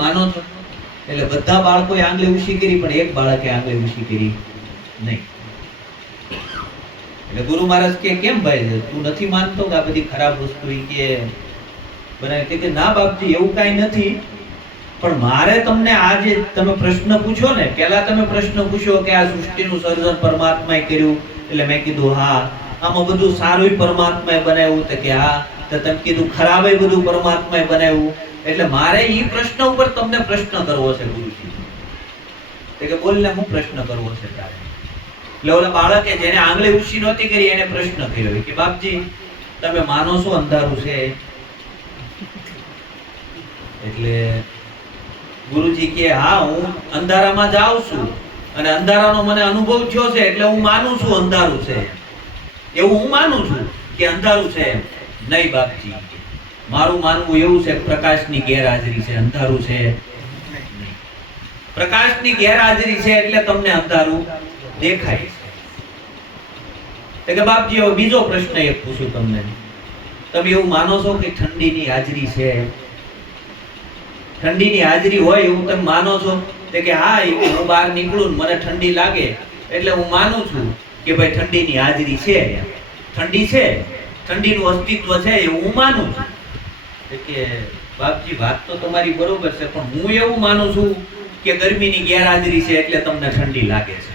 માનો છો? એટલે બધા બાળકોએ આંગળી ઊંચી કરી, પણ એક બાળકે આંગળી ઊંચી કરી નહીં. એટલે ગુરુ મહારાજ કે કેમ ભાઈ તું નથી માનતો કે આ બધી ખરાબ વસ્તુ કે બનાવી? કે ના બાપજી, એવું કાંઈ નથી, પણ મારે તમને આ જે તમે પ્રશ્ન પૂછો ને, પહેલા તમે પ્રશ્ન પૂછો કે આ સૃષ્ટિનું સર્જન પરમાત્માએ કર્યું, એટલે મેં કીધું હા. આમાં બધું સારું પરમાત્માએ બનાવ્યું, તો કે હા. તો તમે કીધું ખરાબ બધું પરમાત્માએ બનાવ્યું, એટલે મારે ઈ પ્રશ્ન ઉપર તમને પ્રશ્ન કરવો છે ગુરુજી. કે બોલને હું પ્રશ્ન કરવો છે તારે? એટલે ઓલા બાળકે જેને આંગળી ઊંચી નહોતી કરી એને પ્રશ્ન કર્યો કે બાપજી તમે માનો છો અંધારું છે? એટલે ગુરુજી કે હા, હું અંધારામાં જાઉં છું અને અંધારાનો મને અનુભવ થયો છે, એટલે હું માનું છું અંધારું છે. એવું હું માનું છું કે અંધારું છે. નહીં બાપજી, મારું માનવું એવું છે પ્રકાશની ગેરહાજરી છે, અંધારું છે. પ્રકાશની ગેરહાજરી છે એટલે તમને અંધારું દેખાય છે. કે બાપજી હવે બીજો પ્રશ્ન એક પૂછું તમને, તમે એવું માનો છો કે ઠંડીની હાજરી છે? ઠંડીની હાજરી હોય એવું તમે માનો છો? કે હા, હું બહાર નીકળું મને ઠંડી લાગે એટલે હું માનું છું કે ભાઈ ઠંડીની હાજરી છે, ઠંડી છે, ઠંડીનું અસ્તિત્વ છે, એવું હું માનું છું. કે બાપજી વાત તો તમારી બરોબર છે, પણ હું એવું માનું છું કે ગરમીની ગેરહાજરી છે એટલે તમને ઠંડી લાગે છે.